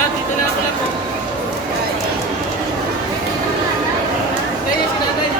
Dito na ako lang po. Kaya si nanay.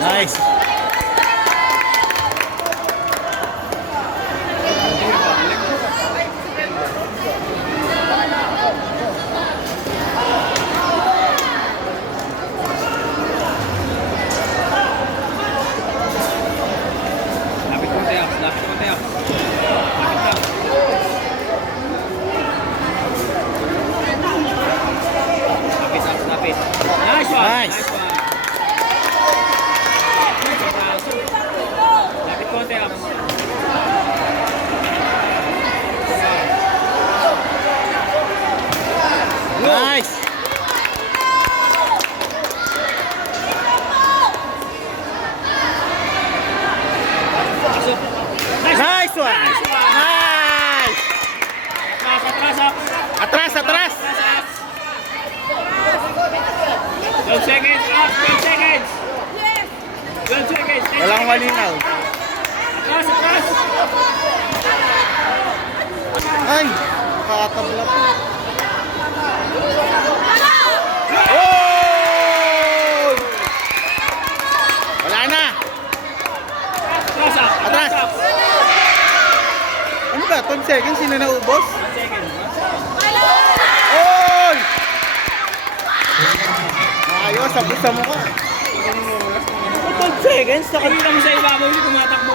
Nice. Lapit ko tayo. Lapit ko tayo. Lapit. Nice one. Nice. Nice one. Lapit ko tayo. Nice. Nice one. Nice. Atras. Atras. 12 seconds. Up. 12 seconds. 12 seconds. 10 Walang seconds. malinaw. Atras. Ay, nakatabla po. Oh! Wala na. Atras. Ano ba? 12 seconds? Sino naubos? 1 second. Oy! Ayos, sabos sa mukha. 12 seconds? Nakita mo sa ibabaw yung tumatakbo.